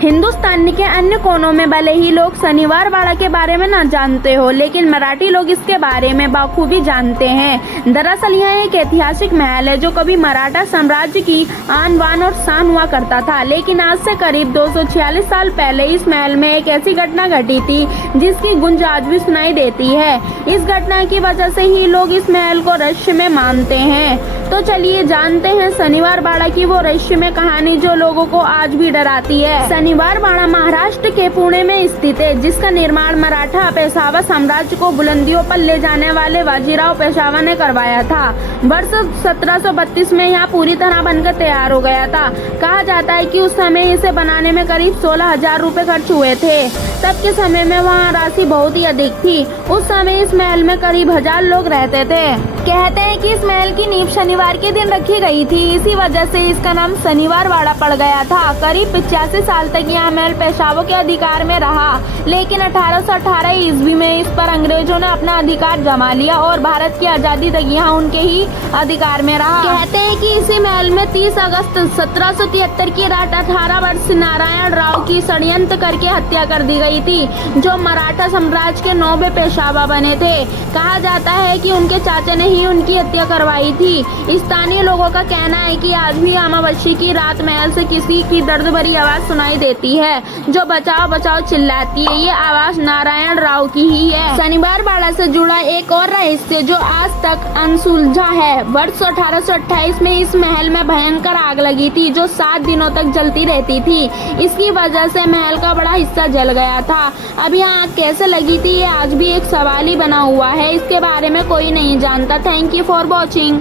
हिंदुस्तान के अन्य कोनों में भले ही लोग शनिवार वाड़ा के बारे में न जानते हो, लेकिन मराठी लोग इसके बारे में बखूबी जानते हैं। दरअसल यह एक ऐतिहासिक महल है जो कभी मराठा साम्राज्य की आन बान और शान हुआ करता था। लेकिन आज से करीब 246 साल पहले इस महल में एक ऐसी घटना घटी थी जिसकी गूंज आज भी सुनाई देती है। इस घटना की वजह से ही लोग इस महल को रहस्यमय मानते हैं। तो चलिए जानते हैं शनिवार वाड़ा की वो रहस्यमय कहानी जो लोगों को आज भी डराती है। शनिवार वाड़ा महाराष्ट्र के पुणे में स्थित है, जिसका निर्माण मराठा पेशवा साम्राज्य को बुलंदियों पर ले जाने वाले बाजीराव पेशवा ने करवाया था। वर्ष 1732 में यहाँ पूरी तरह बनकर तैयार हो गया था। कहा जाता है कि उस समय इसे बनाने में करीब 16,000 रुपए खर्च हुए थे। तब के समय में वहाँ राशि बहुत ही अधिक थी। उस समय इस महल में करीब 1000 लोग रहते थे। कहते हैं कि इस महल की नींव शनिवार के दिन रखी गई थी, इसी वजह से इसका नाम शनिवार वाड़ा पड़ गया था। करीब 85 साल तक यह महल पेशवाओं के अधिकार में रहा, लेकिन 1818 ईस्वी में इस पर अंग्रेजों ने अपना अधिकार जमा लिया और भारत की आजादी तक यहाँ उनके ही अधिकार में रहा। कहते हैं कि इसी महल में 30 अगस्त 1773 की रात 18 वर्ष नारायण राव की षड्यंत्र करके हत्या कर दी गई थी, जो मराठा साम्राज्य के 9वें पेशवा बने थे। कहा जाता है कि उनके चाचा ने ही उनकी हत्या करवाई थी। स्थानीय लोगों का कहना है कि आज भी अमावस्या की रात महल से किसी की दर्द भरी आवाज सुनाई देती है जो बचाओ बचाओ चिल्लाती है। ये आवाज नारायण राव की ही है। शनिवार वाड़ा से जुड़ा एक और रहस्य जो आज तक अनसुलझा है। वर्ष 1828 में इस महल में भयंकर आग लगी थी जो 7 दिनों तक जलती रहती थी। इसकी वजह से महल का बड़ा हिस्सा जल गया था। अब यहाँ आग कैसे लगी थी ये आज भी एक सवाल ही बना हुआ है। इसके बारे में कोई नहीं जानता। Thank you for watching.